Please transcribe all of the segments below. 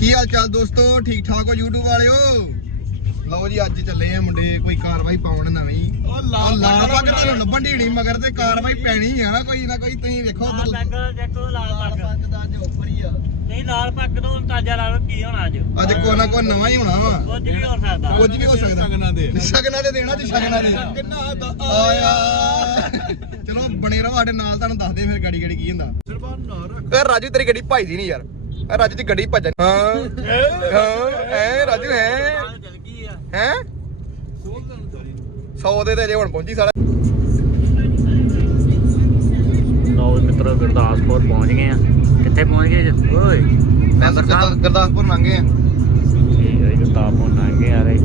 ਕੀ ਹਾਲ ਚਾਲ ਦੋਸਤੋ? ਠੀਕ ਠਾਕ ਹੋ YouTube ਵਾਲਿਓ? ਲਓ ਜੀ ਅੱਜ ਚੱਲੇ ਆ ਮੁੰਡੇ ਕੋਈ ਕਾਰਵਾਈ ਪਾਉਣ ਨਵੀਂ। ਉਹ ਲਾਲ ਪੱਗ ਤੁਹਾਨੂੰ ਲੱਭਣ ਢੀਣੀ ਮਗਰ ਤੇ ਕਾਰਵਾਈ ਪੈਣੀ ਆ ਨਾ ਕੋਈ ਨਾ ਕੋਈ ਤੁਸੀਂ ਵੇਖੋ ਲਾਲ ਪੱਗ ਦੇਖੋ ਲਾਲ ਪੱਗ। ਦਾ ਅੱਜ ਉੱਪਰ ਹੀ ਆ। ਨਹੀਂ ਲਾਲ ਪੱਗ ਤੋਂ ਅੰਦਾਜ਼ਾ ਲਾ ਲਓ ਕੀ ਹੋਣਾ ਅੱਜ? ਅੱਜ ਕੋਈ ਨਾ ਕੋਈ ਨਵਾਂ ਹੀ ਹੋਣਾ ਵਾ। ਕੁਝ ਵੀ ਹੋ ਸਕਦਾ। ਕੁਝ ਵੀ ਹੋ ਸਕਦਾ। ਸ਼ਗਨਾਂ ਦੇ। ਸ਼ਗਨਾਂ ਦੇ ਦੇਣਾ ਤੇ ਸ਼ਗਨਾਂ ਦੇ। ਕਿੰਨਾ ਦਾ ਆਇਆ। ਚਲੋ ਬਣੇ ਰਹੋ ਸਾਡੇ ਨਾਲ ਤੁਹਾਨੂੰ ਦੱਸਦੇ ਫਿਰ ਗਾੜੀ ਗਾੜੀ ਕੀ ਹੁੰਦਾ। ਸਰਬਾਨ ਨਾ ਰੱਖ। ਏ ਰਾਜੂ ਤੇਰੀ ਗੱਡੀ ਭਜਦੀ ਨਹੀਂ ਯਾਰ। ਏ ਰਾਜੂ ਦੀ ਗੱਡੀ ਭੱਜਣ ਹਾਂ। ਹਾਂ ਐ ਰਾਜੂ ਹੈ ਚੱਲ ਗਈ ਆ ਹੈ? ਖੋਲ ਤਾਂ ਸਾਰੀ 100 ਦੇ ਤੇ ਅਜੇ ਹੁਣ ਪਹੁੰਚੀ ਸਾਲਾ। ਲਓ ਮਿੱਤਰੋ ਗੁਰਦਾਸਪੁਰ ਪਹੁੰਚ ਗਏ ਆ। ਕਿੱਥੇ ਪਹੁੰਚ ਗਏ ਜੀ? ਓਏ ਮੈਂ ਗੁਰਦਾਸਪੁਰ ਲੰਘੇ ਆ। ਠੀਕ ਹੈ ਗੁਰਦਾਸਪੁਰ ਲੰਘ ਗਏ ਯਾਰੇ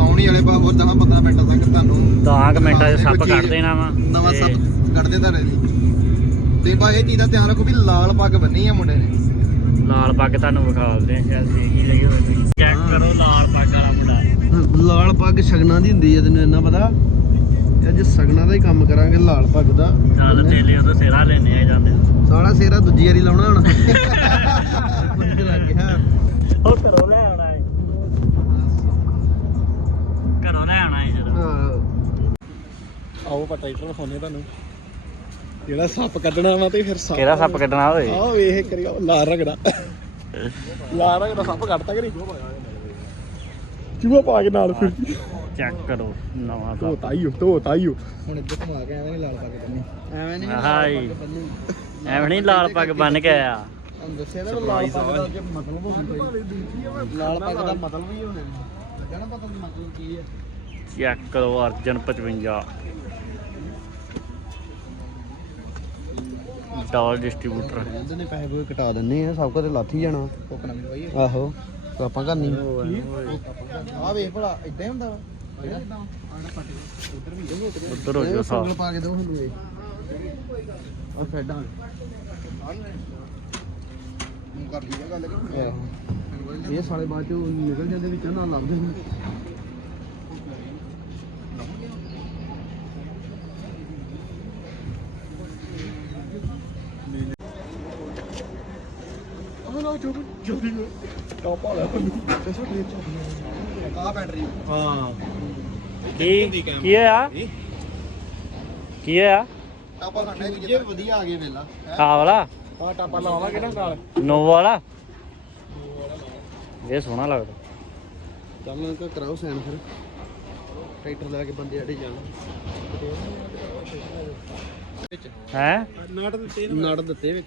ਆਉਣੀ ਵਾਲੇ ਬਾ ਹੋਰ 10 15 ਮਿੰਟਾਂ ਤੱਕ ਤੁਹਾਨੂੰ 10 ਮਿੰਟਾਂ 'ਚ ਸੱਪ ਕੱਢ ਦੇਣਾ ਵਾ। ਨਵਾਂ ਤੇ ਸੱਪ ਕੱਢਦੇ ਤੁਹਾਡੇ ਲਈ। ਤੇ ਬਾ ਇਹ ਚੀਜ਼ ਦਾ ਧਿਆਨ ਰੱਖੋ ਵੀ ਲਾਲ ਪੱਗ ਬੰਨੀ ਆ ਮੁੰਡੇ ਨੇ। ਲਾਲ ਪੱਗ ਤੁਹਾਨੂੰ ਵਿਖਾਉਂਦੇ ਆ ਸ਼ਾਇਦ ਦੇਖ ਹੀ ਲਈ ਹੋਵੇ ਚੈੱਕ ਕਰੋ ਲਾਲ ਪੱਗ ਵਾਲਾ ਮੁੰਡਾ। ਲਾਲ ਪੱਗ ਸ਼ਗਨਾਂ ਦੀ ਹੁੰਦੀ ਹੈ ਤੈਨੂੰ ਇੰਨਾ ਪਤਾ? ਇਹ ਅੱਜ ਸ਼ਗਨਾਂ ਦਾ ਹੀ ਕੰਮ ਕਰਾਂਗੇ ਲਾਲ ਪੱਗ ਦਾ। ਚੱਲ ਤੇਲੇ ਉਹ ਸਿਰਾ ਲੈਣੇ ਆ ਜਾਂਦੇ ਸਾਲਾ ਸੇਰਾ ਦੂਜੀ ਵਾਰੀ ਲਾਉਣਾ ਹੁਣ। ਕੁਝ ਲੱਗ ਗਿਆ ਉਹ ਘਰੋਂ ਲੈ ਆਉਣਾ ਹੈ ਘਰੋਂ ਲੈ ਆਉਣਾ ਹੈ ਜਰਾ। ਆਓ ਪਤਾ ਟਰੈਕਟਰ ਵਿਖਾਉਣੇ ਤੁਹਾਨੂੰ। ਜਿਹੜਾ ਸੱਪ ਕੱਢਣਾ ਵਾ ਤੇ ਫਿਰ ਸੱਪ ਕਿਹੜਾ ਸੱਪ ਕੱਢਣਾ ਓਏ? ਆਹ ਵੇਖ ਕਰਿਓ ਲਾਲ ਰਗੜਾ। ਲਾਲ ਰਗੜਾ ਸੱਪ ਕੱਢਤਾ ਕਰੀ ਚੂਹਾ ਪਾ ਕੇ ਨਾਲ ਫਿਰ। ਚੈੱਕ ਕਰੋ ਨਵਾਂ ਸੱਪ। ਤਾਈਓ ਧੋ ਤਾਈਓ ਹੁਣ ਇੱਧਰ ਘੁਮਾ ਕੇ ਐਵੇਂ ਨਹੀਂ ਲਾਲ ਪੱਗ ਬੰਨੀ ਐਵੇਂ ਨਹੀਂ ਹਾਈ ਐਵੇਂ ਨਹੀਂ ਲਾਲ ਪੱਗ ਬੰਨ ਕੇ ਆਇਆ। ਤੁਹਾਨੂੰ ਦੱਸਿਆ ਨਾ ਲਾਲ ਪੱਗ ਦਾ ਮਤਲਬ ਹੋਣਾ ਕੋਈ। ਲਾਲ ਪੱਗ ਦਾ ਮਤਲਬ ਹੀ ਹੋਣਾ। ਲੱਗਾ ਨਾ ਪਤਾ ਮਤਲਬ ਕੀ ਹੈ ਚੈੱਕ ਕਰੋ ਅਰਜਨ 55 ਡਾਲ ਡਿਸਟ੍ਰੀਬਿਊਟਰ ਇਹਦੇ ਨੇ ਪੈਸੇ ਕੋਈ ਕਟਾ ਦਿੰਨੇ ਆ ਸਭ ਕੁਝ ਲੱਥ ਹੀ ਜਾਣਾ। ਆਹੋ ਆਪਾਂ ਕਰਨੀ ਆ ਵੇਖ ਭਲਾ ਇਦਾਂ ਹੀ ਹੁੰਦਾ ਵਾ। ਉਧਰ ਹੋ ਜਾ ਸਾਫ਼। ਸੰਗਲ ਪਾ ਕੇ ਦੋ ਇਹ। ਆ। ਫੈਡਾਂ ਕਰ ਲਈ ਗੱਲ ਕਿ ਇਹ ਸਾਲੇ ਬਾਅਦ ਚੋਂ ਨਿਕਲ ਜਾਂਦੇ ਵਿੱਚੋਂ ਨਾ ਲੱਭਦੇ ਨੇ ਆਹ ਨਾ ਜੋ ਜਲਦੀ ਟਾਪ ਵਾਲਾ ਆ ਬੈਟਰੀ ਹਾਂ। ਕੀ ਕੀ ਹੋਇਆ ਕੀ ਹੋਇਆ ਆਪਾਂ ਸਾਡੇ ਜੇ ਵਧੀਆ ਆ ਗਏ ਵੇਲਾ। ਆ ਵਾਲਾ। ਆ ਟਾਪਾ ਲਾਵਾਂਗੇ ਨਾ ਨਾਲ ਨੋ ਵਾਲਾ ਇਹ ਸੋਹਣਾ ਲੱਗਦਾ। ਚੱਲ ਕੋ ਕਰਾਓ ਸੈਨ ਫਿਰ। ਟਰੈਕਟਰ ਲੈ ਕੇ ਬੰਦੇ ਆੜੇ ਜਾਣ। ਹੈ? ਨਟ ਦਿੱਤੇ ਨਟ ਦਿੱਤੇ ਵਿੱਚ।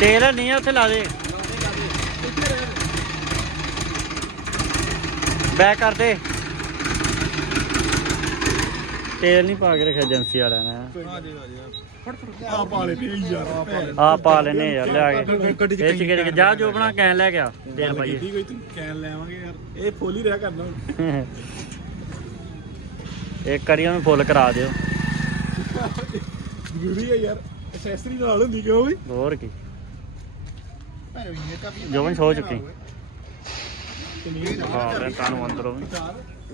ਤੇਲ ਨਹੀਂ ਆ ਉੱਥੇ ਲਾ ਦੇ। ਬੈਕ ਕਰ ਦੇ। ਤੇਲ ਨਹੀਂ ਪਾ ਕੇ ਰੱਖਿਆ ਏਜੰਸੀ ਵਾਲਿਆਂ ਨੇ। ਆ ਪਾ ਲੈ ਤੇ ਯਾਰ। ਆ ਪਾ ਲੈਨੇ ਯਾਰ ਲਿਆ ਕੇ। ਇਹ ਚ ਕਿਹੜੇ ਜਾ ਜੋ ਬਣਾ ਕੈਨ ਲੈ ਗਿਆ ਤੇਲ ਪਾਈਏ ਕੋਈ ਤੂੰ ਕੈਨ ਲੈਵਾਂਗੇ ਯਾਰ। ਇਹ ਫੁੱਲ ਹੀ ਰਿਹਾ ਕਰਨਾ ਇੱਕ ਕਰੀ ਉਹਨੂੰ ਫੁੱਲ ਕਰਾ ਦਿਓ। ਜ਼ਰੂਰੀ ਹੈ ਯਾਰ ਐਕਸੈਸਰੀ ਨਾਲ ਹੁੰਦੀ ਕਿਉਂ ਵੀ? ਹੋਰ ਕੀ। ਜੋਬਨ ਸੋ ਚੁੱਕੀ। ਹਾਂ ਮੈਂ ਤੁਹਾਨੂੰ ਅੰਦਰੋਂ ਵੀ।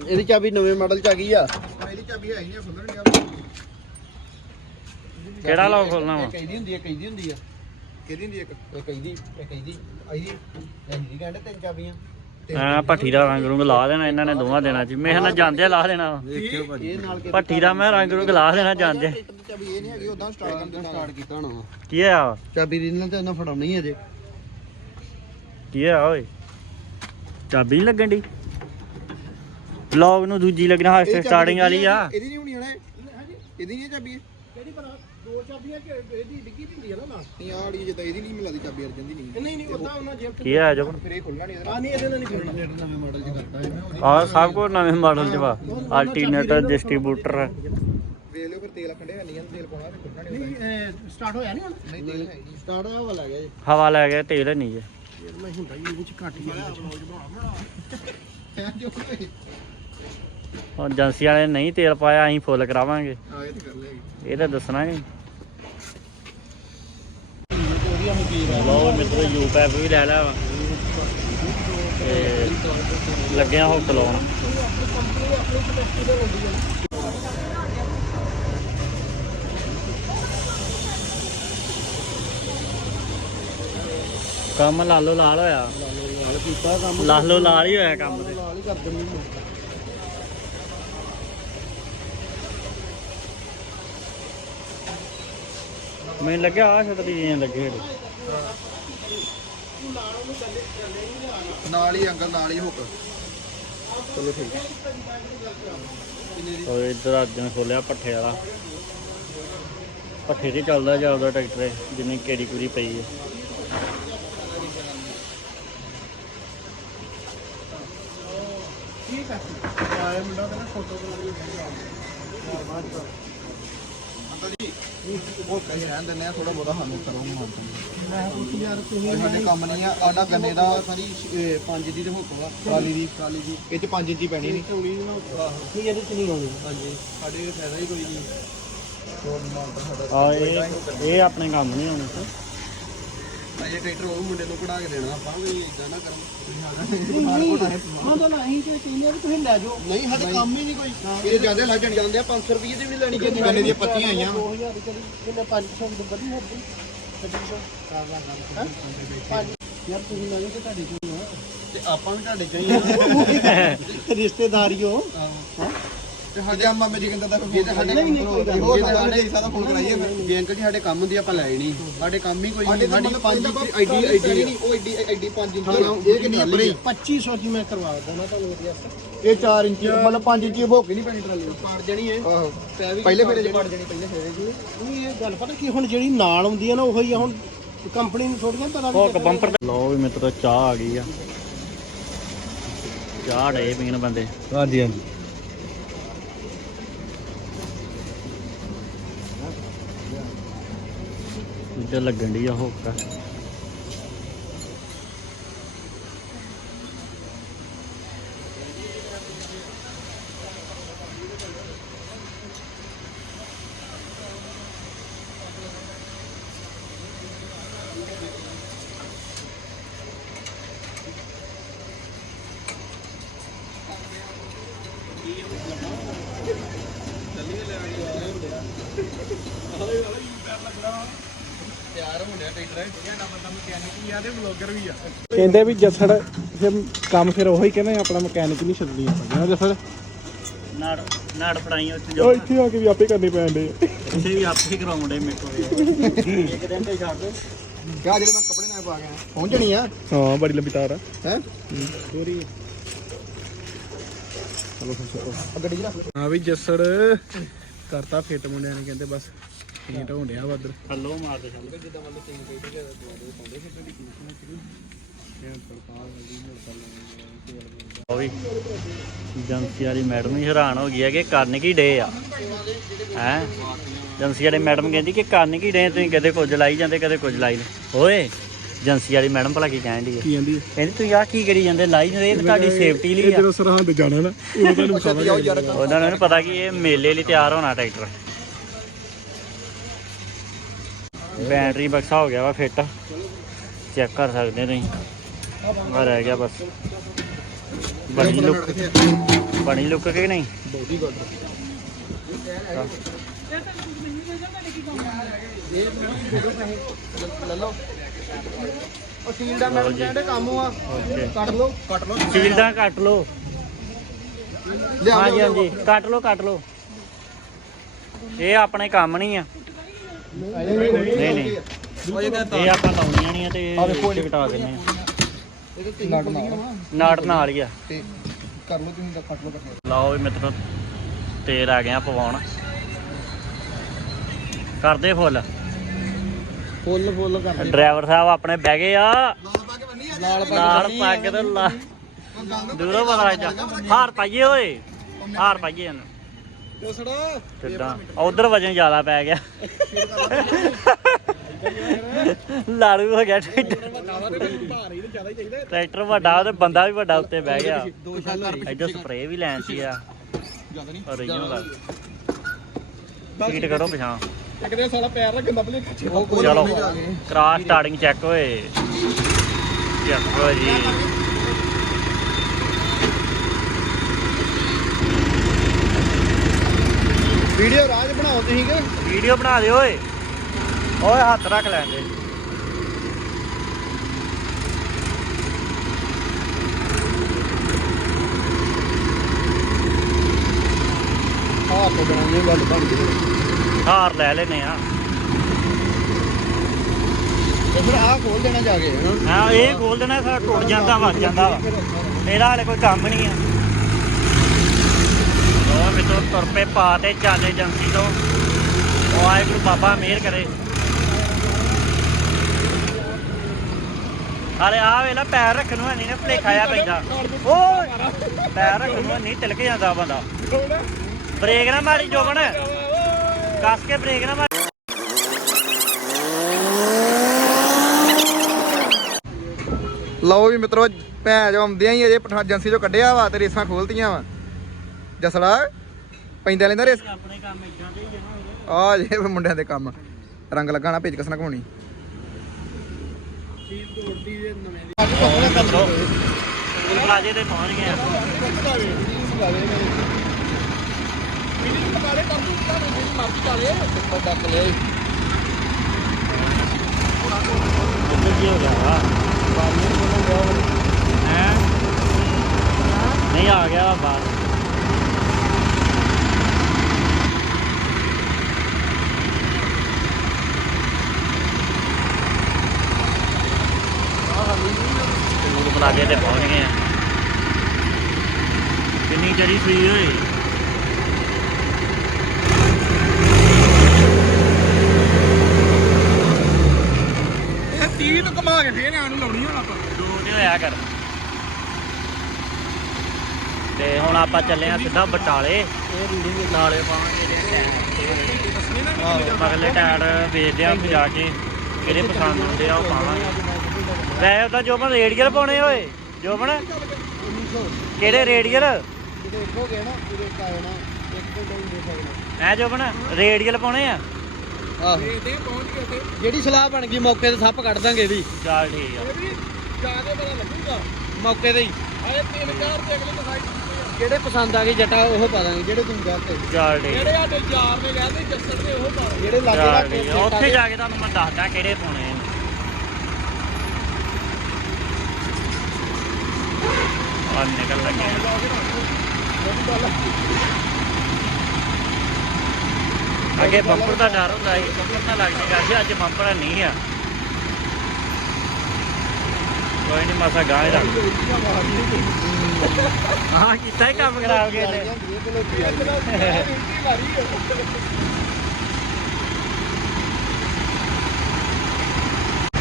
ਇਹਦੀ ਚਾਬੀ ਨਵੇਂ ਮਾਡਲ ਚ ਆ ਗਈ ਆ। ਇਹਦੀ ਚਾਬੀ ਹੈ ਹੀ ਨਹੀਂ ਖੁੱਲਣ ਨਹੀਂ ਕਿਹੜਾ ਲੋਕ ਖੋਲਣਾ ਵਾ? ਕਹਿੰਦੀ ਹੁੰਦੀ ਹੈ ਕਹਿੰਦੀ ਹੁੰਦੀ ਆ। ਕਿਹਦੀ ਹੁੰਦੀ ਇੱਕ ਇਹ ਕਹਿੰਦੀ ਇਹ ਕਹਿੰਦੀ ਆਈ ਇਹਦੀ ਕਹਿੰਦੇ ਤਿੰਨ ਚਾਬੀਆਂ। ਹਾਂ ਭੱਠੀ ਦਾ ਰੰਗ ਰੁੰਗ ਲਾ ਦੇਣਾ ਇਹਨਾਂ ਨੇ ਦੋਵਾਂ ਦਿਨਾਂ ਚ। ਮੇਰੇ ਨਾਲ ਜਾਂਦੇ ਲਾ ਦੇਣਾ ਭੱਠੀ ਦਾ ਮੈਂ ਰੰਗ ਰੁੰਗ ਲਾ ਦੇਣਾ ਜਾਂਦੇ। ਦੀ ਚਾਬੀ ਇਹ ਨਹੀਂ ਹੈਗੀ ਉਦਾਂ ਸਟਾਰਟ ਕਰਨ। ਕੰਮ ਸਟਾਰਟ ਕੀਤਾ ਹੋਣਾ ਕੀ ਆ? ਚਾਬੀ ਰੀਨਲ ਤੇ ਉਹਨਾਂ ਫੜਾਉਣੀ ਹੈ ਅਜੇ। ਕੀ ਆ ਓਏ? ਚਾਬੀ ਨੀ ਲੱਗਣ ਦੀ ਵਲੌਗ ਨੂੰ ਦੂਜੀ ਲੱਗਣਾ ਚਾਬੀ ਸਟਾਰਟਿੰਗ ਵਾਲੀ ਆ। ਇਹਦੀ ਨਹੀਂ ਹੋਣੀ ਹਣਾ ਇਹਦੀ ਨਹੀਂ ਚਾਬੀ? ਕਿਹੜੀ ਦੋ ਚਾਬੀਆਂ ਕਿ ਇਹਦੀ ਡਿੱਗੀ ਵੀ ਹੁੰਦੀ ਹੈ ਨਾ ਨਾਲ? ਨਹੀਂ ਆਹ ਵਾਲੀ ਜਿੱਦਾਂ ਇਹਦੀ ਨਹੀਂ ਮਿਲਦੀ ਚਾਬੀ ਅਰਜਨ ਦੀ ਨਹੀਂ। ਨਹੀਂ ਨਹੀਂ ਉਦਾਂ ਉਹਨਾਂ ਜੇਬ ਕੀ ਆ ਜਬਨ ਫਿਰ ਇਹ ਖੁੱਲਣਾ ਨਹੀਂ ਆ ਨਹੀਂ ਇਹਦੇ ਨਾਲ ਨਹੀਂ ਖੜਨਾ ਨਵੇਂ ਮਾਡਲ ਚ ਕਰਤਾ ਹੈ ਆ ਸਭ ਕੁਝ ਨਵੇਂ ਮਾਡਲ ਚ ਵਾ। ਅਲਟਰਨੇਟਰ ਡਿਸਟ੍ਰੀਬਿਊਟਰ ਨਾਲ ਵੇਖ ਲਿਓ ਫਿਰ ਤੇਲ ਖੰਡੇ ਨਹੀਂ ਤੇਲ ਪਾਉਣਾ ਤੇ ਖੁੱਲਣਾ ਨਹੀਂ ਨਹੀਂ ਸਟਾਰਟ ਹੋਇਆ ਨਹੀਂ ਹੁਣ? ਨਹੀਂ ਤੇਲ ਹੈ ਨਹੀਂ। ਸਟਾਰਟ ਹੋਇਆ ਵਾ ਲੱਗ ਗਿਆ ਹਵਾ ਕੇ ਤੇਲ ਨਹੀਂ ਜੇ। ਮੈਂ ਹੁੰਦਾ ਹੀ ਇਹਦੇ ਵਿੱਚ ਘੱਟ ਹੀ ਹੈ ਜੋ ਕੋਈ ਹੁਣ ਏਜੰਸੀ ਵਾਲੇ ਨੇ ਨਹੀਂ ਤੇਲ ਪਾਇਆ ਅਸੀਂ ਫੁੱਲ ਕਰਾਵਾਂਗੇ। ਆ ਇਹ ਤੇ ਕਰ ਲਿਆ ਇਹ ਤਾਂ ਦੱਸਣਾ ਨਹੀਂ ਲੋ ਮਿੱਤਰੋ ਯੂ ਪੈਪ ਵੀ ਲੈ ਲਿਆ ਵਾ। ਤੇ ਲੱਗਿਆ ਹੁੱਕ ਲਾਉਣ ਕੰਮ ਲਾਲੋ ਲਾਲ ਹੋਇਆ। ਨਾਲ ਕੀਤਾ ਕੰਮ ਲਾਲੋ ਲਾਲ ਹੀ ਹੋਇਆ ਕੰਮ ਤੇ। ਨਾਲ ਹੀ ਕਰ ਦਿੰਦੀ ਮੈਨੂੰ ਲੱਗਿਆ ਆ ਛਤਰੀ ਜਿਹੇ ਲੱਗੇ ਹੋਏ। ਨਾਲ ਹੀ ਅੰਕਲ ਨਾਲ ਹੀ ਹੁੱਕ। ਚਲੋ ਠੀਕ। ਉਹ ਇੱਧਰ ਅੱਜ ਨੇ ਖੋਲਿਆ ਪੱਠੇ ਵਾਲਾ। ਪੱਠੇ ਤੇ ਚੱਲਦਾ ਜਾਂਦਾ ਟਰੈਕਟਰ ਇਹ, ਜਿੰਨੀ ਕੇੜੀ ਕੁਰੀ ਪਈ ਹੈ ਠੀਕ ਹੈ ਆਇਆ ਮੁੰਡਾ ਕਹਿੰਦਾ ਫੋਟੋ ਬਣਾ ਲਈ ਅੰਕਲ ਜੀ ਉਹ ਕਹੀ ਰਹਿਣ ਦਿੰਦੇ ਆ ਥੋੜਾ ਬਹੁਤਾ ਸਾਨੂੰ ਕਰੋ ਮਾਨ ਮੈਂ ਪੁੱਛ ਯਾਰ ਤੁਸੀਂ ਸਾਡੇ ਕੰਮ ਨਹੀਂ ਆ ਆਡਾ ਗੰਨੇ ਦਾ ਸਾਰੀ 5 ਦੀ ਤੇ ਹੁੱਕ ਵਾ ਕਾਲੀ ਦੀ ਕਾਲੀ ਦੀ। ਇਹ ਚ 5 ਇੰਚੀ ਪੈਣੀ ਨਹੀਂ ਚੋਰੀ ਨਾ ਨਹੀਂ ਇਹਦੇ ਚ ਨਹੀਂ ਆਉਣੀ? ਹਾਂਜੀ। ਸਾਡੇ ਫਾਇਦਾ ਹੀ ਕੋਈ ਨਹੀਂ। ਆ ਇਹ ਆਪਣੇ ਕੰਮ ਨਹੀਂ ਆਉਣੇ। ਇਹ ਟਰੈਕਟਰ ਉਹ ਮੁੰਡੇ ਨੂੰ ਕਢਾ ਕੇ ਦੇਣਾ ਆਪਾਂ ਵੀ ਇਦਾਂ ਨਾ ਕਰਨ ਮੈਂ ਤਾਂ ਨਹੀਂ ਕਿ ਕਹਿੰਦੇ ਵੀ ਤੁਸੀਂ ਲੈ ਜਾਓ। ਨਹੀਂ ਸਾਡੇ ਕੰਮ ਹੀ ਨਹੀਂ ਕੋਈ। ਇਹ ਜਾਂਦੇ ਲੱਗ ਜਾਂਦੇ ਆ 500 ਰੁਪਏ ਦੀ ਵੀ ਨਹੀਂ ਲੈਣੀ ਕਿੰਨੀ ਗੰਨੇ ਦੀਆਂ ਪੱਤੀਆਂ ਆਈਆਂ? 2000 ਦੀ ਕਰੀ ਕਿੰਨੇ 500 ਦੀ ਵਧੀ ਹੋ ਗਈ 2500 ਕਰ ਲਾ ਗੱਲ ਪੰਜ ਯਾਰ ਤੁਸੀਂ ਲੈ ਕੇ ਤੁਹਾਡੇ ਕੋਲ ਤੇ ਆਪਾਂ ਵੀ ਤੁਹਾਡੇ ਚਾਹੀਏ ਰਿਸ਼ਤੇਦਾਰੀਓ ਤੇ ਸਾਡੇ ਮਾਮੇ ਜੀ ਕਹਿੰਦਾ ਤਾਂ ਇਹ ਤਾਂ ਸਾਡੇ ਨਹੀਂ, ਨਹੀਂ, ਕੋਈ ਗੱਲ ਨਹੀਂ। ਇਹ ਤਾਂ ਸਾਡੇ ਹਿੱਸਾ ਦਾ ਫੋਨ ਕਰਾਈਏ ਜੇ ਅੰਕਲ ਜੀ ਸਾਡੇ ਕੰਮ ਹੁੰਦੀ ਆਪਾਂ ਲੈ ਨਹੀਂ। ਸਾਡੇ ਕੰਮ ਹੀ ਕੋਈ ਨਹੀਂ ਸਾਡੀ 5 ਇੰਚ ਐਡੀ ਐਡੀ ਨਹੀਂ ਉਹ ਐਡੀ ਐਡੀ 5 ਇੰਚ ਇਹ ਕਿੰਨੀ ਆਪਣੀ? 2500 ਦੀ ਮੈਂ ਕਰਵਾ ਦਿੰਦਾ ਤੁਹਾਨੂੰ ਵਧੀਆ ਇਹ 4 ਇੰਚ ਮਤਲਬ 5 ਇੰਚ ਭੋਕ ਨਹੀਂ ਪੈਣੀ ਟਰਾਲੀ ਪਾੜ ਜਣੀ ਹੈ। ਆਹੋ। ਪਹਿਲੇ ਫੇਰੇ ਪਾੜ ਜਣੀ ਪਹਿਲੇ ਫੇਰੇ ਜੀ। ਨਹੀਂ ਇਹ ਗੱਲ ਪਤਾ ਕੀ ਹੁਣ ਜਿਹੜੀ ਨਾਲ ਆਉਂਦੀ ਹੈ ਨਾ ਉਹੀ ਆ ਹੁਣ ਕੰਪਨੀ ਨੂੰ ਥੋੜੀਆਂ ਪਤਾ ਵੀ ਹੁੱਕ ਬੰਪਰ ਲੋ ਵੀ ਮਿੱਤਰੋ ਚਾਹ ਆ ਗਈ ਆ। ਚਾਹ ਡੇ ਪੀਣ ਬੰਦੇ। ਹਾਂਜੀ ਹਾਂਜੀ। ਇੱਧਰ ਲੱਗਣ ਦੀ ਆ ਹੁੱਕ ਤਿਆਰ ਹੋ ਗਿਆ ਟਰੈਕਟਰ ਜਿਹੜਾ ਬੰਦਾ ਮਕੈਨਿਕ ਵੀ ਆ ਤੇ ਬਲੌਗਰ ਵੀ ਆ ਕਹਿੰਦੇ ਵੀ ਜਸੜ ਫਿਰ ਕੰਮ ਫਿਰ ਉਹੀ ਕਹਿੰਦੇ ਆਪਣਾ ਮਕੈਨਿਕ ਨਹੀਂ ਛੱਡਣੀ ਆਪਾਂ। ਨਾ ਜਸੜ ਨਾੜ ਨਾੜ ਫੜਾਈ ਉੱਥੇ ਉਹ ਜੋ ਇੱਥੇ ਆ ਕੇ ਵੀ ਆਪੇ ਕਰਨੀ ਪੈਣ ਦੇ ਇੱਥੇ ਵੀ ਆਪੇ ਹੀ ਕਰਾਉਂਦੇ ਮੇਰੇ ਕੋਲ। ਇੱਕ ਦਿਨ ਤੇ ਛੱਡ ਦੇ। ਕਿਆ ਜਿਹੜੇ ਮੈਂ ਕੱਪੜੇ ਨਾਲ ਪਾ ਗਿਆ ਪਹੁੰਚਣੀ ਆ? ਹਾਂ ਬੜੀ ਲੰਬੀ ਤਾਰ ਆ। ਹੈ? ਪੂਰੀ ਆ ਗੱਡੀ 'ਚ ਰੱਖ ਲਓ। ਹਾਂ ਵੀ ਜਸੜ ਕਰਤਾ ਫਿੱਟ ਮੁੰਡਿਆਂ ਨੇ ਕਹਿੰਦੇ ਬਸ ਫੀਟ ਹੋਣ ਡਿਆ ਵਾ ਉਧਰ। ਹੱਲੋ ਮਾਰਦੇ ਚੱਲ ਉਹ ਵੀ ਏਜੰਸੀ ਵਾਲੀ ਮੈਡਮ ਵੀ ਹੈਰਾਨ ਹੋ ਗਈ ਹੈ ਕਿ ਕਰਨ ਕੀ ਡੇ ਆ। ਹੈ? ਏਜੰਸੀ ਵਾਲੀ ਮੈਡਮ ਕਹਿੰਦੀ ਕਿ ਕਰਨ ਕੀ ਡੇ ਤੁਸੀਂ ਕਦੇ ਕੁਝ ਲਾਈ ਜਾਂਦੇ ਕਦੇ ਕੁਝ ਲਾਈ ਓਏ ਏਜੰਸੀ ਵਾਲੀ ਮੈਡਮ ਭਲਾ ਕੀ ਕਹਿਣ ਦੀ ਹੈ ਕੀ ਜਾਂਦੀ ਕਹਿੰਦੀ ਤੁਸੀਂ ਆ ਕੀ ਕਰੀ ਜਾਂਦੇ? ਲਾਈ ਨਹੀਂ ਇਹ ਤਾਂ ਤੁਹਾਡੀ ਸੇਫਟੀ ਲਈ ਆ। ਜਦੋਂ ਸਰਹੰਦ ਜਾਣਾ ਨਾ ਉਹ ਤੁਹਾਨੂੰ ਯਾਰ। ਉਹਨਾਂ ਨੂੰ ਨੀ ਪਤਾ ਕਿ ਇਹ ਮੇਲੇ ਲਈ ਤਿਆਰ ਹੋਣਾ ਟਰੈਕਟਰ। ਬੈਟਰੀ ਬਕਸਾ ਹੋ ਗਿਆ ਵਾ ਫਿੱਟ। ਚੈੱਕ ਕਰ ਸਕਦੇ ਹੋ ਤੁਸੀਂ। ਆ ਰਹਿ ਗਿਆ ਬਸ। ਬਣੀ ਲੁੱਕ ਬਣੀ ਲੁੱਕ ਕਿ ਨਹੀਂ? ਬੋਡੀ ਗੋਡ ਲੈ ਲਓ ਉਹ ਸੀਲ ਦਾ ਮੈਡਮ ਕਹਿੰਦੇ ਕੰਮ ਆ ਕੱਟ ਲਓ। ਕੱਟ ਲਓ। ਸੀਲਡਾਂ ਕੱਟ ਲਓ ਹਾਂਜੀ। ਹਾਂਜੀ ਕੱਟ ਲਓ ਕੱਟ ਲਓ। ਇਹ ਆਪਣੇ ਕੰਮ ਨਹੀਂ ਆ। ਨਹੀਂ ਨਹੀਂ। ਇਹ ਇਹ ਆਪਾਂ ਲਾਉਣੀਆਂ ਨਹੀਂ ਆ ਤੇ ਆ ਵੇਖੋ ਇਹ ਘਟਾ ਦਿੰਦੇ ਆ। ਇਹਦੇ ਤੇ ਨਟ ਮਾਰ ਨਾੜ ਨਾਲ ਹੀ ਆ। ਤੇ ਕਰ ਲਓ ਤੁਸੀਂ ਤਾਂ ਕੱਟ ਲਓ ਕੱਟ ਲਓ। ਲਓ ਵੀ ਮਿੱਤਰੋ ਤੇਲ ਆ ਗਿਆ ਪਵਾਉਣ। ਕਰਦੇ ਫੁੱਲ। ਫੁੱਲ ਫੁੱਲ ਕਰ ਡਰਾਈਵਰ ਸਾਹਿਬ ਆਪਣੇ ਬਹਿ ਗਏ ਆ। ਨਾਲ ਪਾ ਕੇ ਬੰਨੀ ਆ ਨਾਲ ਨਾਲ ਪੱਗ ਤੇ ਲਾ ਦੂਰੋਂ ਪਤਾ ਲੱਗਾ ਹਾਰ ਪਾਈਏ ਓਏ। ਹਾਰ ਪਾਈਏ ਇਹਨੂੰ। ਦਸੜਾ ਕਿੱਦਾਂ? ਉਧਰ ਵਜਨ ਜ਼ਿਆਦਾ ਪੈ ਗਿਆ। ਲਾੜੂ ਹੋ ਗਿਆ ਟਰੈਕਟਰ। ਵੱਡਾ ਵਾ ਤੇ ਭਾਰ ਹੀ ਤੇ ਜ਼ਿਆਦਾ ਹੀ ਚਾਹੀਦਾ। ਟਰੈਕਟਰ ਵੱਡਾ ਤੇ ਬੰਦਾ ਵੀ ਵੱਡਾ ਉੱਤੇ ਬਹਿ ਗਿਆ। ਕਰ ਇੱਧਰ ਸਪਰੇਅ ਵੀ ਲੈਣ ਸੀ ਆ। ਜ਼ਿਆਦਾ ਨਹੀਂ ਓਰੀਜਨਲ ਸੀਟ ਕਰੋ ਪਛਾਂ ਇੱਕ ਦੇ ਸਾਲਾ ਪੈਰ ਰੱਖਣ ਦਾ ਬਲੇ ਉਹ ਕੋਈ ਚਲੋ। ਨਹੀਂ ਜਾ ਕੇ ਕ੍ਰਾਸ ਸਟਾਰਟਿੰਗ ਚੈੱਕ ਹੋਏ। ਚੈੱਕ ਹੋਏ ਜੀ। ਵੀਡੀਓ ਰਾਜ ਬਣਾਓ ਤੁਸੀਂ ਕਿ? ਵੀਡੀਓ ਬਣਾ ਦਿਓ ਓਏ। ਓਏ ਹੱਥ ਰੱਖ ਲੈਂਦੇ ਆਹ ਤੋਂ ਬਣਾਉਣੀ ਗੱਲ ਬਣ ਗਈ ਹਾਰ ਲੈ ਲੈਨੇ ਆ। ਤੇ ਫਿਰ ਆਹ ਖੋਲ ਦੇਣਾ ਜਾ ਕੇ ਹਾਂ? ਇਹ ਖੋਲ ਦੇਣਾ ਸਾਡਾ ਟੁੱਟ ਜਾਂਦਾ ਵੱਜ ਜਾਂਦਾ ਵਾ। ਇਹਦਾ ਹਲੇ ਕੋਈ ਕੰਮ ਨਹੀਂ ਆ। ਉਹ ਮਿੱਤਰੋ ਤੁਰ ਪਏ ਪਾ ਤੇ ਚੱਲ ਏਜੰਸੀ ਤੋਂ। ਵਾਹਿਗੁਰੂ ਬਾਬਾ ਮਿਹਰ ਕਰੇ। ਹਲੇ ਆ ਵੇਲਾ ਪੈਰ ਰੱਖਣ ਨੂੰ ਨਹੀਂ ਨਾ ਭਲੇਖਾ ਆ ਪੈਂਦਾ। ਓਏ ਪੈਰ ਰੱਖਣ ਨੂੰ ਨਹੀਂ ਤਿਲਕ ਜਾਂਦਾ ਬੰਦਾ। ਬ੍ਰੇਕ ਨਾ ਮਾਰੀ ਜੋਬਨ। ਕੱਸ ਕੇ ਬ੍ਰੇਕ ਨਾ ਮਾਰੀ। ਲਓ ਵੀ ਮਿੱਤਰੋ ਭੈਣ ਜੋ ਆਉਂਦਿਆਂ ਹੀ ਅਜੇ ਪਠਾਨ ਏਜੰਸੀ ਚੋਂ ਕੱਢਿਆ ਵਾ ਤੇ ਰੇਸਾਂ ਖੋਲਤੀਆਂ ਵਾ। ਜਸੜਾ ਪੈਂਦਾ ਲੈਂਦਾ ਰੇਸ। ਆਪਣੇ ਕੰਮ ਇਦਾਂ ਦੇ ਹੀ ਆ ਜੇ ਮੁੰਡਿਆਂ ਦੇ ਕੰਮ। ਰੰਗ ਲਗਾਣਾ ਭੇਜ ਕਸਣਾ ਘਮਾਉਣੀ ਪਲਾਜੇ ਤੇ ਪਹੁੰਚ ਗਏ ਆ ਉੱਧਰ ਕੀ ਹੋ ਗਿਆ ਵਾ ਹੈਂ? ਨਹੀਂ ਆ ਗਿਆ ਵਾ ਬਾਹਰ ਪਲਾਜੇ ਤੇ ਪਹੁੰਚ ਗਏ ਆ। ਕਿੰਨੀ ਚੜੀ ਸੂਈ ਓਏ। ਇਹ 30 ਤੋਂ ਕਮਾ ਕੇ ਫੇਰ ਆਣ ਨੂੰ ਲਾਉਣੀ ਹੁਣ ਆਪਾਂ। ਦੋ ਨਹੀਂ ਹੋਇਆ ਕਰ। ਤੇ ਹੁਣ ਆਪਾਂ ਚੱਲੇ ਆ ਸਿੱਧਾ ਬਟਾਲੇ। ਇਹ ਰੀਡਿੰਗ ਨਾਲੇ ਪਾਵਾਂਗੇ ਜਿਹੜੇ ਮਗਲੇ ਟਾਇਰ। ਵੇਚਦੇ ਆ ਉੱਥੇ ਜਾ ਕੇ। ਕਿਹੜੇ ਪਸੰਦ ਹੁੰਦੇ ਆ ਉਹ ਪਾਵਾਂਗੇ। ਵੈਸੇ ਉਹਦਾ ਜੋਬਨ ਰੇਡੀਅਲ ਪਾਉਣੇ ਓਏ। ਜੋਬਨ ਕਿਹੜੇ ਰੇਡੀਅਲ? ਜਦੋਂ ਇੱਕ ਹੋ ਗਿਆ ਨਾ ਫਿਰ ਇੱਕ ਆ ਜਾਣਾ ਇੱਕ ਤੋਂ ਡਾਊਨ ਦੇ ਸਕਦਾ ਐ ਜੋਬਨ ਰੇਡੀਅਲ ਪਾਉਣੇ ਆ। ਆਹੋ। ਤੇ ਪਹੁੰਚ ਗਏ ਉੱਥੇ ਜਿਹੜੀ ਸਲਾਹ ਬਣ ਗਈ ਮੌਕੇ ਤੇ ਸੱਪ ਕੱਢ ਦਾਂਗੇ ਇਹਦੀ। ਚੱਲ ਠੀਕ ਆ। ਇਹ ਵੀ ਜਾ ਕੇ ਪਤਾ ਲੱਗੂਗਾ। ਮੌਕੇ ਤੇ ਹੀ। ਆਏ ਤਿੰਨ ਚਾਰ ਤੇ ਅਗਲੇ ਦਿਖਾਈ ਜਿਹੜੇ ਪਸੰਦ ਆ ਗਏ ਜੱਟਾ ਉਹ ਪਾ ਦਾਂਗੇ ਜਿਹੜੇ ਤੁਸੀਂ ਕਹਤੇ ਚੱਲ ਠੀਕ ਜਿਹੜੇ ਸਾਡੇ ਯਾਰ ਨੇ ਕਹਿੰਦੇ ਜੱਸੜ ਦੇ ਉਹ ਪਾ ਜਿਹੜੇ ਲਾਗੇ ਚੱਲ ਲਾਗੇ ਠੀਕ ਆ। ਉੱਥੇ ਜਾ ਕੇ ਤੁਹਾਨੂੰ ਮੈਂ ਦੱਸਦਾ ਕਿਹੜੇ ਪਾਉਣੇ ਆ ਆ ਨਿਕਲ ਲੱਗੇ ਅੱਗੇ ਬੰਪਰ ਦਾ ਡਰ ਹੁੰਦਾ ਸੀ, ਬੰਪਰ ਤਾਂ ਲੱਗ ਜੇਗਾ ਸੀ, ਅੱਜ ਬੰਪਰ ਨਹੀਂ ਆ। ਕੋਈ ਨਹੀਂ ਮਸਾ ਗਾਂ ਹੀ ਰੱਖ ਹਾਂ, ਕੀਤਾ ਹੀ ਕੰਮ ਖਰਾਬ ਗਏ ਨੇ।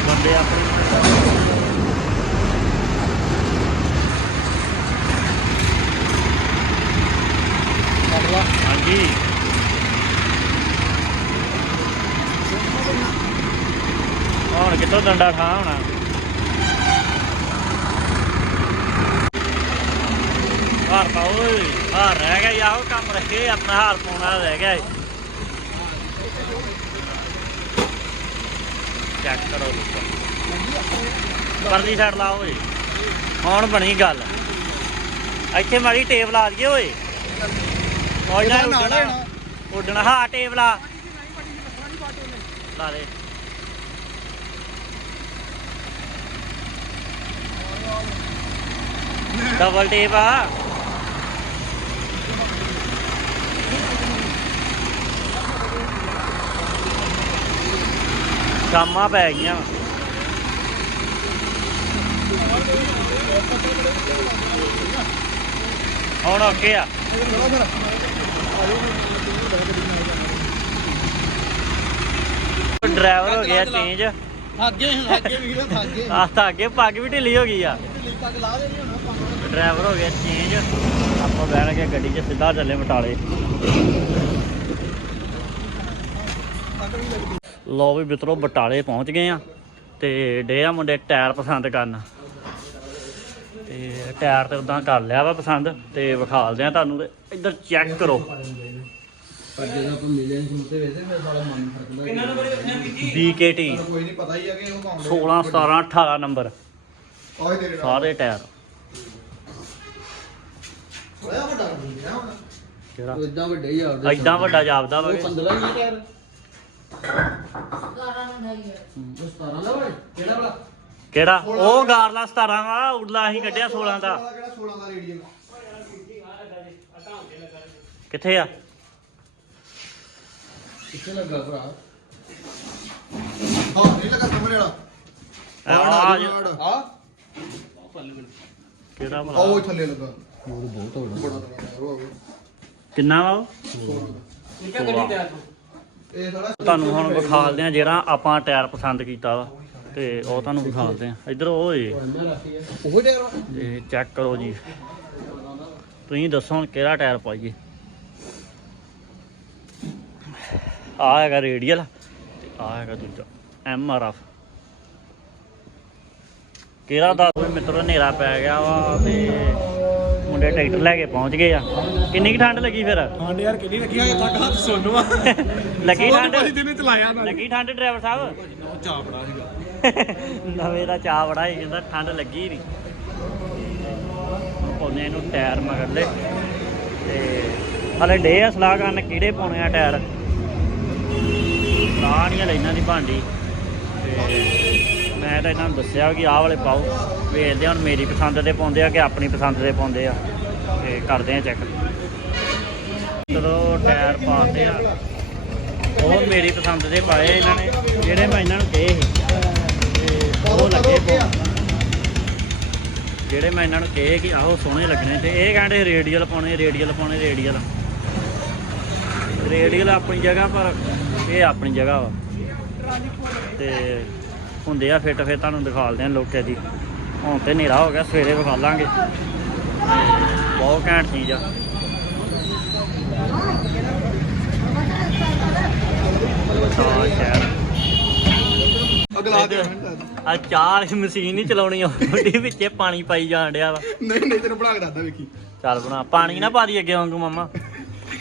ਬੰਦੇ ਆਪਣੇ ਹਾਂਜੀ। ਹੁਣ ਕਿੱਥੋਂ ਡੰਡਾ ਠਾ ਹੋਣਾ? ਹਾਰ ਪਾਓ ਓਏ, ਹਾਰ ਰਹਿ ਗਿਆ ਯਾਹੋ ਕੰਮ ਰੱਖੇ, ਆਪਣਾ ਹਾਰ ਪਾਉਣਾ ਰਹਿ ਗਿਆ ਚੈੱਕ ਕਰੋ ਪਰਲੀ ਸਾਈਡ ਲਾਓ ਓਏ। ਹੁਣ ਬਣੀ ਗੱਲ। ਇੱਥੇ ਮਾਰੀ ਟੇਪ ਲਾ ਦਈਏ ਓਏ। ਇਹਦਾ ਨਾਲ ਉੱਡਣਾ। ਲੈਣਾ। ਉੱਡਣਾ ਹਾਂ ਟੇਪ ਲਾ ਲਾ ਦੇ। ਡਬਲ ਟੇਪ ਆ। ਸ਼ਾਮਾਂ ਪੈ ਗਈਆਂ। ਹੁਣ ਓਕੇ ਆ। ਡਰਾਈਵਰ ਹੋ ਗਿਆ ਚੇਂਜ ਅੱਗੇ ਅੱਗੇ ਵੀਰੇ ਅੱਗੇ ਆਹ ਤਾਂ ਅੱਗੇ ਪੱਗ ਵੀ ਢਿੱਲੀ ਹੋ ਗਈ ਆ। ਢਿੱਲੀ ਪੱਗ ਲਾ ਦੇਣੀ ਹੁਣ ਆਪਾਂ। ਡਰਾਈਵਰ ਹੋ ਗਿਆ ਚੇਂਜ ਆਪਾਂ ਬਹਿਣ ਕੇ ਗੱਡੀ 'ਚ ਸਿੱਧਾ ਚੱਲੇ ਬਟਾਲੇ। ਲੋ ਵੀ ਮਿੱਤਰੋ ਬਟਾਲੇ ਪਹੁੰਚ ਗਏ ਆ ਤੇ ਡੇ ਆ ਮੁੰਡੇ ਟਾਇਰ ਪਸੰਦ ਕਰਨ। ਤੇ ਟਾਇਰ ਤੇ ਉਦਾਂ ਕਰ ਲਿਆ ਵਾ ਪਸੰਦ ਤੇ ਵਿਖਾਲਦੇ ਆ ਤੁਹਾਨੂੰ ਤੇ ਇੱਧਰ ਚੈੱਕ ਕਰੋ। ਪਰ ਜਦੋਂ ਆਪਾਂ ਮਿਲੇ ਸੀ ਤੇ ਵੇਦੇ ਮੇਰੇ ਸਾਲਾ ਮਨ ਫ਼ਰਕ ਲੱਗ ਕਿੰਨਾ ਨੰਬਰ BKT ਕੋਈ ਨਹੀਂ ਪਤਾ ਹੀ ਆ ਕਿ ਉਹ ਕੌਣ 16 17 18 ਨੰਬਰ। ਆਏ ਤੇਰੇ ਨਾਲ। ਸਾਰੇ ਟਾਇਰ। ਹੋਇਆ ਵੱਡਾ ਕਰ ਹੁਣ। ਕਿਹੜਾ? ਉਹ ਇਦਾਂ ਵੱਡੇ ਹੀ ਆਪਦੇ। ਐਡਾ ਵੱਡਾ ਜਾਪਦਾ ਵਾ ਉਹ ਕਿ 15 ਹੀ ਟਾਇਰ। 17 ਦਾ ਓਏ ਕਿਹੜਾ ਵਾਲਾ? ਕਿਹੜਾ? ਉਹ ਗਾਰਲਾ 17 ਵਾ ਉਡਲਾ ਅਸੀਂ ਕੱਢਿਆ 16 ਦਾ। ਕਿਹੜਾ? 16 ਦਾ ਰੇਡੀਅਲ ਕਿੱਥੇ ਆ? ਕਿੱਥੇ ਲੱਗਾ ਭਰਾ। ਹਾਂ ਨਹੀਂ ਲੱਗਾ ਸਾਹਮਣੇ ਵਾਲਾ। ਆ ਆ ਕਿਹੜਾ ਭਲਾ ਉਹ ਥੱਲੇ ਲੱਗਾ। ਬਹੁਤ ਬੜਾ ਬੜਾ ਹੋ ਗਿਆ। ਕਿੰਨਾ ਵਾ ਉਹ? ਇਹ ਤੁਹਾਨੂੰ ਹੁਣ ਵਿਖਾਲਦੇ ਆ ਜਿਹੜਾ ਆਪਾਂ ਟਾਇਰ ਪਸੰਦ ਕੀਤਾ ਵਾ। ਤੇ ਉਹ ਤੁਹਾਨੂੰ ਵਿਖਾਲਦੇ ਆ ਇੱਧਰ ਉਹ ਏ। ਉਹ ਟਾਇਰ ਇਹ ਚੈੱਕ ਕਰੋ ਜੀ। ਤੁਸੀਂ ਦੱਸੋ ਹੁਣ ਕਿਹੜਾ ਟਾਇਰ ਪਾਈਏ। ਆ ਹੈਗਾ ਰੇਡੀਅਲ ਤੇ ਆ ਹੈਗਾ ਦੂਜਾ ਐਮ ਆਰ ਐਫ। ਕਿਹੜਾ ਦਾ ਮਿੱਤਰੋ ਹਨੇਰਾ ਪੈ ਗਿਆ ਵਾ ਤੇ ਮੁੰਡੇ ਟਰੈਕਟਰ ਲੈ ਕੇ ਪਹੁੰਚ ਗਏ ਆ। ਕਿੰਨੀ ਕੁ ਠੰਡ ਲੱਗੀ ਫਿਰ? ਹਾਂਡੇ ਯਾਰ ਕਿੰਨੀ ਲੱਗੀ ਹੋਈ ਤੱਕ ਹੱਥ ਸੁਣਵਾ ਲੱਗੀ ਠੰਡ? ਦਿਨੇ ਚਲਾਇਆ ਨਾ। ਲੱਗੀ ਠੰਡ ਡਰਾਈਵਰ ਸਾਹਿਬ? ਉਹ ਚਾਪੜਾ ਸੀਗਾ। ਨਵੇਂ ਦਾ ਚਾਹ ਬੜਾ ਹੀ ਕਹਿੰਦਾ ਠੰਡ ਲੱਗੀ ਨਹੀਂ ਪਾਉਨੇ ਇਹਨੂੰ ਟਾਇਰ ਮਗਰਲੇ ਤੇ ਹਲੇ ਡੇ ਆ ਸਲਾਹ ਕਰਨ, ਕਿਹੜੇ ਪਾਉਣੇ ਆ ਟਾਇਰ। ਸਲਾਹ ਨਹੀਂ ਹਲੇ ਇਹਨਾਂ ਦੀ ਭਾਂਡੀ ਤੇ ਮੈਂ ਤਾਂ ਇਹਨਾਂ ਨੂੰ ਦੱਸਿਆ ਕਿ ਆਹ ਵਾਲੇ ਪਾਓ। ਵੇਖਦੇ ਆ, ਹੁਣ ਮੇਰੀ ਪਸੰਦ ਦੇ ਪਾਉਂਦੇ ਆ ਕਿ ਆਪਣੀ ਪਸੰਦ ਦੇ ਪਾਉਂਦੇ ਆ। ਤੇ ਕਰਦੇ ਆ ਚੈੱਕ। ਚਲੋ, ਟਾਇਰ ਪਾਉਂਦੇ ਆ। ਉਹ ਮੇਰੀ ਪਸੰਦ ਦੇ ਪਾਏ ਇਹਨਾਂ ਨੇ, ਜਿਹੜੇ ਮੈਂ ਇਹਨਾਂ ਨੂੰ ਕਹੇ ਸੀ। ਉਹ ਲੱਗੇ। ਜਿਹੜੇ ਮੈਂ ਇਹਨਾਂ ਨੂੰ ਕਹੇ ਕਿ ਆਹੋ ਸੋਹਣੇ ਲੱਗਣੇ ਤੇ ਇਹ ਕਹਿੰਦੇ ਰੇਡੀਅਲ ਪਾਉਣੇ ਰੇਡੀਅਲ ਪਾਉਣੇ ਰੇਡੀਅਲ। ਰੇਡੀਅਲ ਆਪਣੀ ਜਗ੍ਹਾ ਪਰ ਇਹ ਆਪਣੀ ਜਗ੍ਹਾ ਵਾ। ਤੇ ਹੁੰਦੇ ਆ ਫਿੱਟ ਫਿਰ ਤੁਹਾਨੂੰ ਦਿਖਾਲਦੇ ਆ ਲੋਕੇ ਦੀ। ਹੁਣ ਤੇ ਹਨੇਰਾ ਹੋ ਗਿਆ ਸਵੇਰੇ ਵਿਖਾ ਲਾਂਗੇ ਬਹੁਤ ਘੈਂਟ ਚੀਜ਼ ਆ। ਹਾਂ ਸ਼ਹਿਰ। ਅਗਲਾ ਦੇ ਆ ਚਾਹ ਵਾਲੀ ਮਸ਼ੀਨ ਨਹੀਂ ਚਲਾਉਣੀ ਉਹਦੀ ਵਿੱਚੇ ਪਾਣੀ ਪਾਈ ਜਾਣ ਡਿਆ ਵਾ। ਨਹੀਂ ਨਹੀਂ ਤੈਨੂੰ ਬਣਾ ਕੇ ਦੱਸਦਾ ਵੇਖੀ। ਚੱਲ ਬਣਾ। ਪਾਣੀ ਨਾ ਪਾ ਦੀ ਅੱਗੇ ਵਾਂਗੂ ਮਾਮਾ।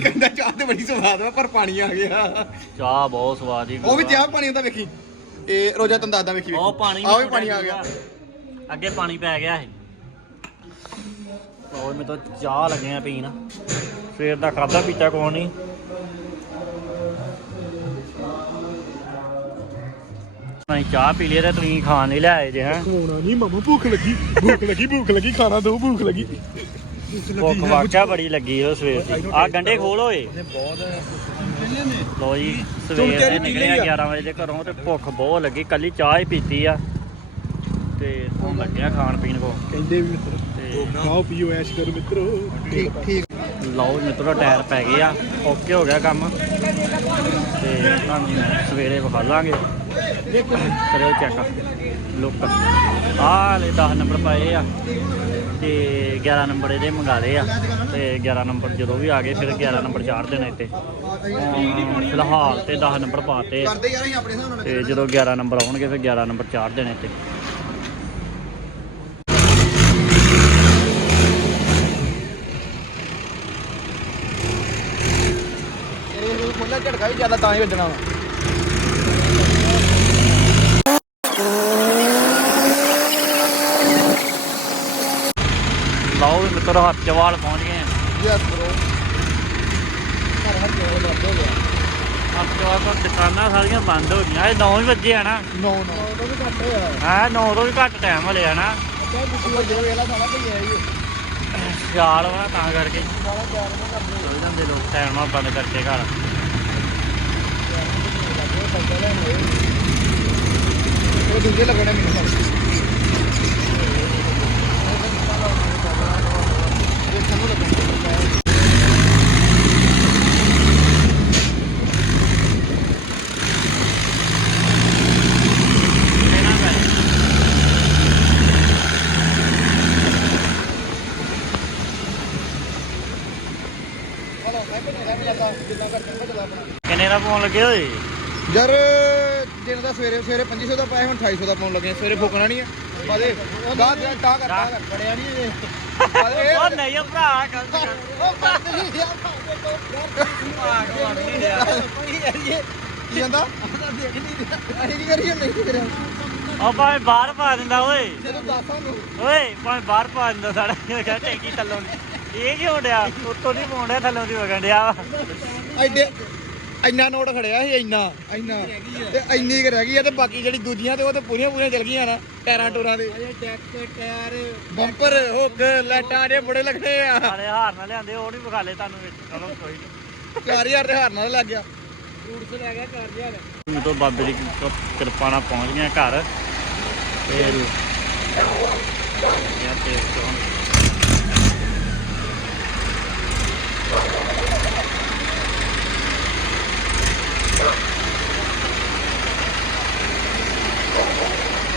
ਕਹਿੰਦਾ ਚਾਹ ਤੇ ਬੜੀ ਸਵਾਦ ਵਾ ਪਰ ਪਾਣੀ ਆ ਗਿਆ। ਚਾਹ ਬਹੁਤ ਸਵਾਦ ਹੀ ਉਹ ਵੀ ਚਾਹ ਪਾਣੀ ਹੁੰਦਾ ਵੇਖੀ। ਇਹ ਰੋਜਾ ਤੈਨੂੰ ਦੱਸਦਾ ਵੇਖੀ ਉਹ ਪਾਣੀ ਆਹ ਵੀ ਪਾਣੀ ਆ ਗਿਆ। ਅੱਗੇ ਪਾਣੀ ਪੈ ਗਿਆ ਇਹ ਉਹ ਮੈਂ ਤਾਂ ਚਾਹ ਲੱਗੇ ਆ ਪੀਣ। ਸਵੇਰ ਦਾ ਖਾਦਾ ਪੀਤਾ ਕੋਈ ਨਹੀਂ। ਨਹੀਂ ਚਾਹ ਪੀ ਲਈ ਤੇ ਤੁਸੀਂ ਖਾਣ ਨਹੀਂ ਲਿਆਏ ਜੇ ਹੈਂ? ਹੋਣਾ ਨਹੀਂ ਮਾਮਾ ਭੁੱਖ ਲੱਗੀ ਭੁੱਖ ਲੱਗੀ ਭੁੱਖ ਲੱਗੀ ਖਾਣਾ ਦੋ ਭੁੱਖ ਲੱਗੀ। ਭੁੱਖ ਵਾਕਿਆ ਬੜੀ ਲੱਗੀ ਉਹ ਸਵੇਰ ਦੀ। ਆ ਗੰਡੇ ਖੋਲ ਓਏ। ਲੋ ਜੀ ਸਵੇਰ ਦੇ ਨਿਕਲਿਆ 11 ਵਜੇ ਦੇ ਘਰੋਂ ਤੇ ਭੁੱਖ ਬਹੁਤ ਲੱਗੀ। ਕੱਲੀ ਚਾਹ ਹੀ ਪੀਤੀ ਆ। ਤੇ ਹੁਣ ਲੱਗਿਆ ਖਾਣ ਪੀਣ ਕੋ ਕਹਿੰਦੇ ਵੀ ਮਿੱਤਰ ਖਾਓ ਪੀਓ ਐਸ਼ ਕਰੋ ਮਿੱਤਰੋ। ਠੀਕ ਠੀਕ। ਲਓ ਜੀ ਮਿੱਤਰੋ ਟਾਇਰ ਪੈ ਗਏ ਆ। ਓਕੇ ਹੋ ਗਿਆ ਕੰਮ। ਤੇ ਤੁਹਾਨੂੰ ਸਵੇਰੇ ਵਿਖਾ ਲਾਂਗੇ ਕਰਿਓ ਚੈੱਕ ਲੁੱਕ। ਆਹ ਲੈ 10 ਨੰਬਰ ਪਾਏ ਆ। ਤੇ 11 ਨੰਬਰ ਇਹਦੇ ਮੰਗਾ ਲਏ ਆ। ਤੇ 11 ਨੰਬਰ ਜਦੋਂ ਵੀ ਆ ਗਏ ਫਿਰ 11 ਨੰਬਰ ਚਾੜ ਦੇਣਾ ਇੱਥੇ ਫਿਲਹਾਲ ਤੇ 10 ਨੰਬਰ ਪਾਤੇ। ਤੇ ਜਦੋਂ 11 ਨੰਬਰ ਆਉਣਗੇ ਫਿਰ 11 ਨੰਬਰ ਚਾੜ ਦੇਣੇ ਇੱਥੇ ਇਹ ਖੁੱਲਾ ਝਟਕਾ ਵੀ ਜ਼ਿਆਦਾ ਤਾਂ ਹੀ ਵੱਜਣਾ ਵਾ। ਮਿੱਤਰੋ ਹੱਥਵਾਲ ਪਹੁੰਚ ਗਏ ਆ ਯੈਸ ਬ్రో ਘਰ ਹੱਥ ਨਾਲ ਲੱਗ ਹੋ ਗਿਆ ਹੱਥਵਾਲ ਪਰ ਦੁਕਾਨਾਂ ਸਾਰੀਆਂ ਬੰਦ ਹੋ ਗਈਆਂ। ਇਹ 9 ਹੀ ਵਜੇ ਆ ਨਾ। ਨੋ ਨੋ। ਉਹ ਵੀ ਘੱਟ ਹੋਇਆ। ਹਾਂ 9 ਤੋਂ ਵੀ ਘੱਟ ਟਾਈਮ ਹਲੇ ਆ ਨਾ। ਅੱਛਾ ਤੁਸੀਂ ਜੇ ਵੇਲਾ ਸਾਡਾ ਭਈ ਆਈ ਸਿਆਲ ਵਾ ਤਾਂ ਕਰਕੇ। ਚਲ ਜਾਂਦੇ ਲੋਕ ਟਾਈਮ ਨਾਲ ਬੰਦ ਕਰਕੇ ਘਰ। ਉਹ ਦੂਜੇ ਲੱਗਣੇ ਮੈਨੂੰ ਕਿੰਨੇ ਦਾ ਪਾਉਣ ਲੱਗੇ ਓਏ? ਯਾਰ ਦਿਨ ਦਾ ਸਵੇਰੇ ਸਵੇਰੇ 2500 ਦਾ ਪਾਇਆ ਹੁਣ 2800 ਦਾ ਫੋਨ ਲੱਗਿਆ। ਸਵੇਰੇ ਫੋਕਣਾ ਨਹੀਂ ਆ। ਪਾ ਦੇ। ਗਾਹ ਟਾ ਕਰ ਟਾ ਕਰ। ਬੜਿਆ ਨਹੀਂ ਇਹ। ਉਹ ਨਹੀਂ ਉਹ ਭਰਾ ਗਲਤ ਕਰ ਕੀ ਜਾਂਦਾ ਅਸੀਂ ਕੀ ਕਰੀਏ ਨਹੀਂ ਕਰਿਆ ਉਹ ਭਾਵੇਂ ਬਾਹਰ ਪਾ ਦਿੰਦਾ ਓਏ। ਜਦੋਂ ਦੱਸ ਸਾਨੂੰ ਓਏ ਭਾਵੇਂ ਬਾਹਰ ਪਾ ਦਿੰਦਾ ਸਾਡਾ। ਕਿਹਾ ਟੈਂਕੀ ਥੱਲੋਂ। ਇਹ ਕੀ ਹੋਣਿਆ ਉੱਤੋਂ ਨਹੀਂ ਪਾਉਂਦਾ ਥੱਲੋਂ ਦੀ ਵਗਣ ਡਿਆ। ਐਡੇ ਇੰਨਾ ਨੋਟ ਖੜਿਆ ਸੀ ਇੰਨਾ ਇੰਨਾ। ਤੇ ਇੰਨੀ ਕੁ ਰਹਿ ਗਈ ਆ ਤੇ ਬਾਕੀ ਜਿਹੜੀ ਦੂਜੀਆਂ ਤੇ ਉਹ ਤੇ ਪੂਰੀਆਂ ਪੂਰੀਆਂ ਚਲ ਗਈਆਂ ਨਾ ਟਾਇਰਾਂ ਟੂਰਾਂ ਦੇ ਟਾਇਰ ਬੰਪਰ ਹੁੱਕ ਲਾਈਟਾਂ ਦੇ ਬੜੇ ਲੱਗਣੇ ਆ। ਨਾਲੇ ਹਾਰ ਨਾਲ ਲਿਆਂਦੇ ਉਹ ਨਹੀਂ ਵਿਖਾਲੇ ਤੁਹਾਨੂੰ ਵਿੱਚ। ਚਲੋ ਕੋਈ ਨਹੀਂ 4000 ਦੇ ਹਾਰ ਨਾਲ ਲੱਗ ਗਿਆ। ਹੁਣ ਤੋਂ ਬਾਬੇ ਦੀ ਕਿਰ- ਕਿਰਪਾ ਨਾਲ ਪਹੁੰਚ ਗਏ ਘਰ। ਤੇ ਯਾ ਤੇ ਤੋਂ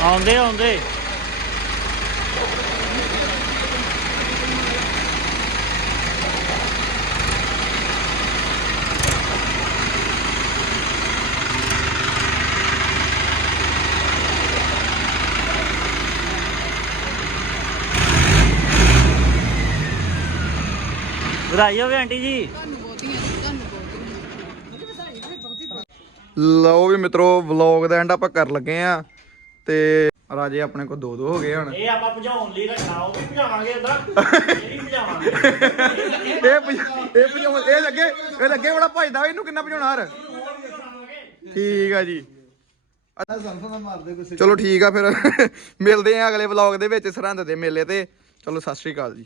ਆਉਂਦੇ ਆਉਂਦੇ। ਵਧਾਈ ਹੋਵੇ ਆਂਟੀ ਜੀ। ਲਓ ਵੀ ਮਿੱਤਰੋ ਵਲੌਗ ਦਾ ਐਂਡ ਆਪਾਂ ਕਰ ਲੱਗੇ ਆ। ਤੇ ਰਾਜੇ ਆਪਣੇ ਕੋਲ ਦੋ ਦੋ ਹੋ ਗਏ ਹੁਣ। ਇਹ ਆਪਾਂ ਭਜਾਉਣ ਲਈ ਰੱਖਣਾ ਉਹ ਵੀ ਭਜਾਵਾਂਗੇ ਉਦਾਂ ਇਹ ਵੀ ਭਜਾਵਾਂਗੇ। ਇਹ ਭਜ- ਇਹ ਭਜਾਉਣ ਇਹ ਲੱਗੇ ਇਹ ਲੱਗੇ ਬੜਾ ਭਜਦਾ ਇਹਨੂੰ ਕਿੰਨਾ ਭਜਾਉਣਾ ਹਰ? ਠੀਕ ਆ ਜੀ। ਚਲੋ ਠੀਕ ਆ ਫਿਰ। ਮਿਲਦੇ ਆ ਅਗਲੇ ਵਲੌਗ ਦੇ ਵਿੱਚ ਸਰਹੰਦ ਦੇ ਮੇਲੇ ਤੇ। ਚਲੋ ਸਤਿ ਸ਼੍ਰੀ ਅਕਾਲ ਜੀ।